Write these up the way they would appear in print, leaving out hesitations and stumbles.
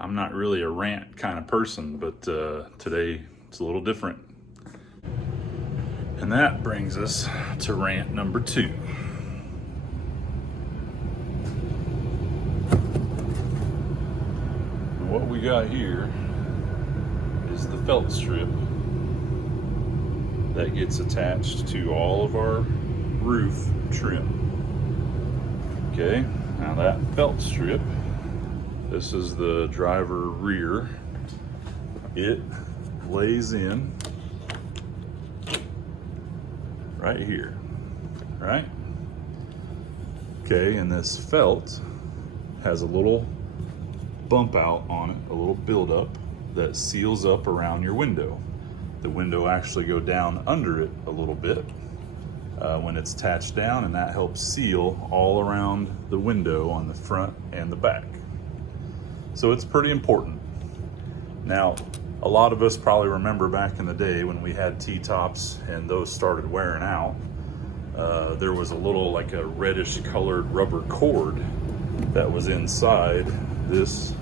I'm not really a rant kind of person, but today it's a little different. And that brings us to rant number 2. And what we got here is the felt strip that gets attached to all of our roof trim. Okay, now that felt strip, this is the driver rear. It lays in right here, right? Okay, and this felt has a little bump out on it, a little buildup that seals up around your window. The window actually go down under it a little bit when it's attached down, and that helps seal all around the window on the front and the back. So it's pretty important. Now, a lot of us probably remember back in the day when we had T-tops and those started wearing out, there was a little like a reddish colored rubber cord that was inside this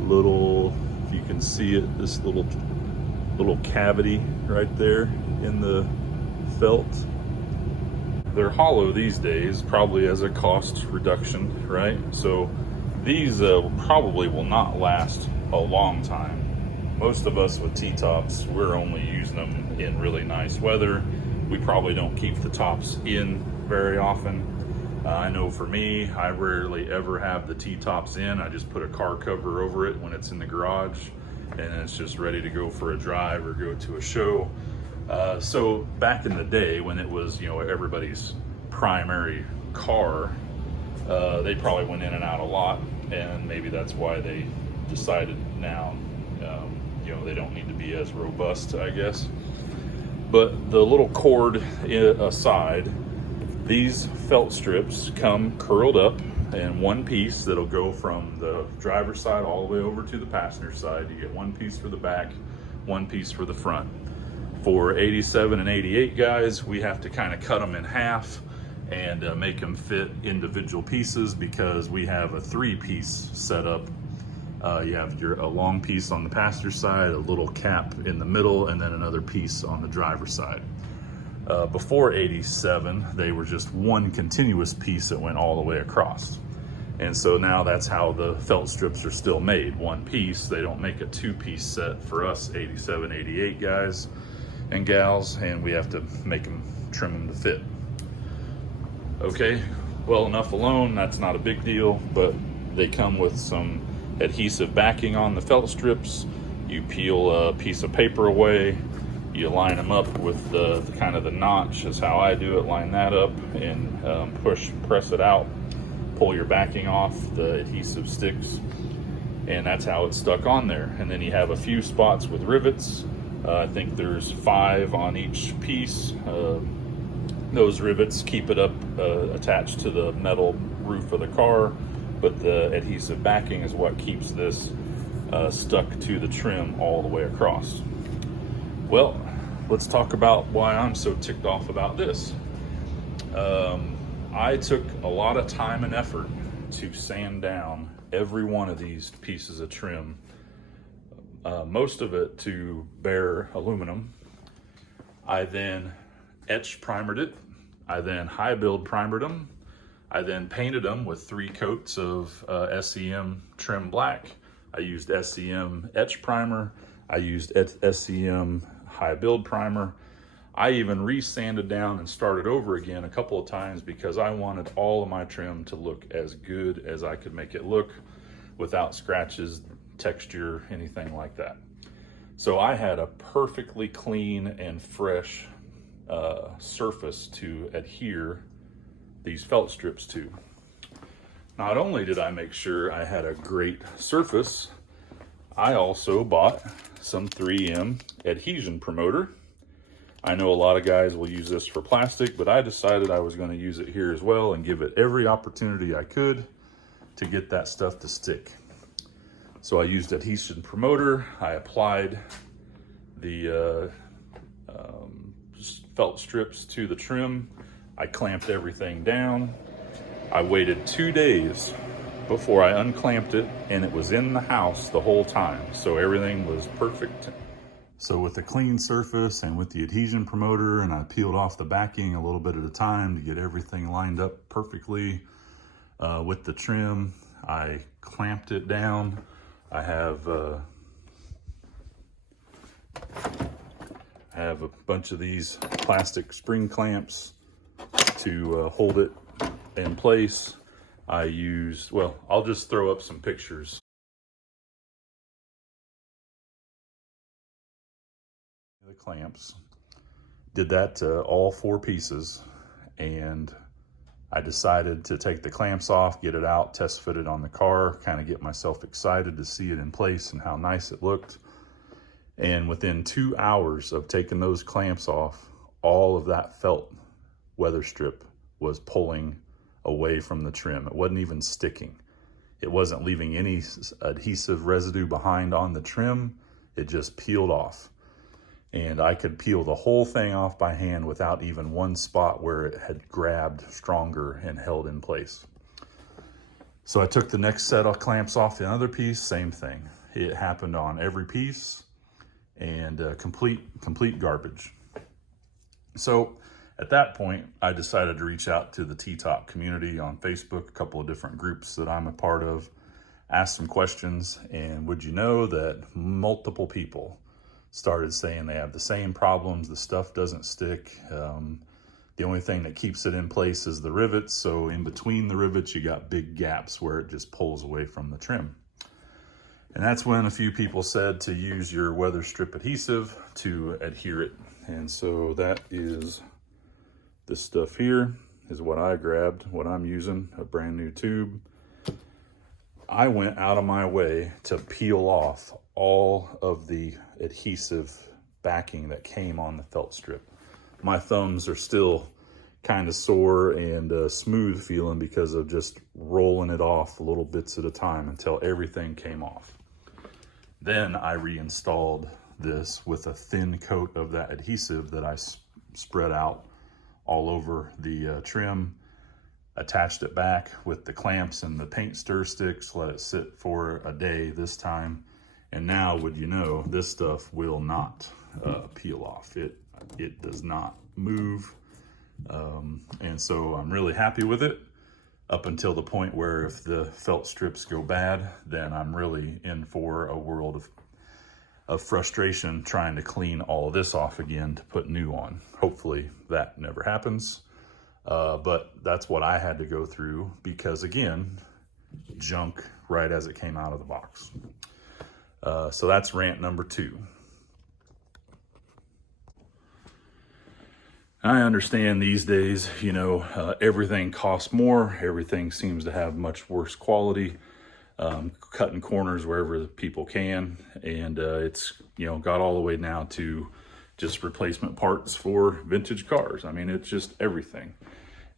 little, if you can see it, this little cavity right there in the felt. They're hollow these days, probably as a cost reduction, right? So these probably will not last a long time. Most of us with T-tops, we're only using them in really nice weather. We probably don't keep the tops in very often. I know for me, I rarely ever have the T-tops in. I just put a car cover over it when it's in the garage, and it's just ready to go for a drive or go to a show. So back in the day when it was, everybody's primary car, they probably went in and out a lot, and maybe that's why they decided now, they don't need to be as robust, I guess. But the little cord aside, these felt strips come curled up in one piece that'll go from the driver's side all the way over to the passenger side. You get one piece for the back, one piece for the front. For 87 and 88 guys, we have to kind of cut them in half and make them fit individual pieces because we have a 3-piece setup. You have a long piece on the passenger side, a little cap in the middle, and then another piece on the driver's side. Before 87, they were just one continuous piece that went all the way across. And so now that's how the felt strips are still made, one piece. They don't make a 2-piece set for us 87, 88 guys and gals, and we have to make them, trim them to fit. Okay, well, enough alone, that's not a big deal, but they come with some adhesive backing on the felt strips. You peel a piece of paper away, you line them up with the kind of the notch is how I do it, line that up and press it out, pull your backing off, the adhesive sticks, and that's how it's stuck on there. And then you have a few spots with rivets. I think there's 5 on each piece. Those rivets keep it up attached to the metal roof of the car, but the adhesive backing is what keeps this stuck to the trim all the way across. Well, let's talk about why I'm so ticked off about this. I took a lot of time and effort to sand down every one of these pieces of trim, most of it to bare aluminum. I then etch primered it. I then high build primered them. I then painted them with 3 coats of SEM trim black. I used SEM etch primer. I used SEM high build primer. I even re-sanded down and started over again a couple of times because I wanted all of my trim to look as good as I could make it look without scratches, texture, anything like that. So I had a perfectly clean and fresh surface to adhere these felt strips to. Not only did I make sure I had a great surface, I also bought some 3M adhesion promoter. I know a lot of guys will use this for plastic, but I decided I was going to use it here as well and give it every opportunity I could to get that stuff to stick. So I used adhesion promoter. I applied the felt strips to the trim. I clamped everything down. I waited 2 days before I unclamped it, and it was in the house the whole time. So everything was perfect. So with the clean surface and with the adhesion promoter, and I peeled off the backing a little bit at a time to get everything lined up perfectly. With the trim, I clamped it down. I have a bunch of these plastic spring clamps to hold it in place. I used, well, I'll just throw up some pictures. The clamps. Did that to all 4 pieces, and I decided to take the clamps off, get it out, test fit it on the car, kind of get myself excited to see it in place and how nice it looked. And within 2 hours of taking those clamps off, all of that felt weather strip was pulling away from the trim. It wasn't even sticking. It wasn't leaving any adhesive residue behind on the trim. It just peeled off. And I could peel the whole thing off by hand without even one spot where it had grabbed stronger and held in place. So I took the next set of clamps off the other piece, same thing. It happened on every piece, and complete garbage. So at that point, I decided to reach out to the T-Top community on Facebook, a couple of different groups that I'm a part of, ask some questions, and would you know that multiple people started saying they have the same problems, the stuff doesn't stick. The only thing that keeps it in place is the rivets, so in between the rivets you got big gaps where it just pulls away from the trim. And that's when a few people said to use your weather strip adhesive to adhere it. And so that is this stuff here is what I grabbed, what I'm using, a brand new tube. I went out of my way to peel off all of the adhesive backing that came on the felt strip. My thumbs are still kind of sore and smooth feeling because of just rolling it off little bits at a time until everything came off. Then I reinstalled this with a thin coat of that adhesive that I spread out all over the trim, attached it back with the clamps and the paint stir sticks, let it sit for a day this time. And now, would you know, this stuff will not peel off. It does not move. And so I'm really happy with it up until the point where if the felt strips go bad, then I'm really in for a world of frustration trying to clean all of this off again to put new on. Hopefully that never happens. But that's what I had to go through because, again, junk right as it came out of the box. So that's rant number 2. I understand these days, you know, everything costs more. Everything seems to have much worse quality. Cutting corners wherever people can. And it's, you know, got all the way now to just replacement parts for vintage cars. I mean, it's just everything.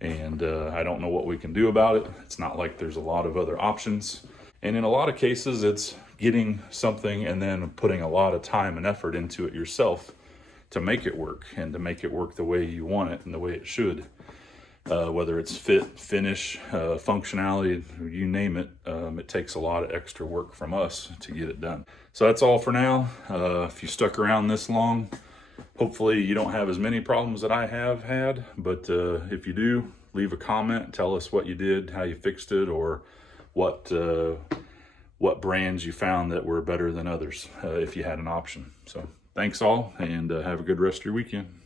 And I don't know what we can do about it. It's not like there's a lot of other options. And in a lot of cases, it's getting something and then putting a lot of time and effort into it yourself to make it work and to make it work the way you want it and the way it should. Whether it's fit, finish, functionality, you name it, it takes a lot of extra work from us to get it done. So that's all for now. If you stuck around this long, hopefully you don't have as many problems that I have had, but if you do, leave a comment, tell us what you did, how you fixed it, or what brands you found that were better than others, if you had an option. So thanks all, and have a good rest of your weekend.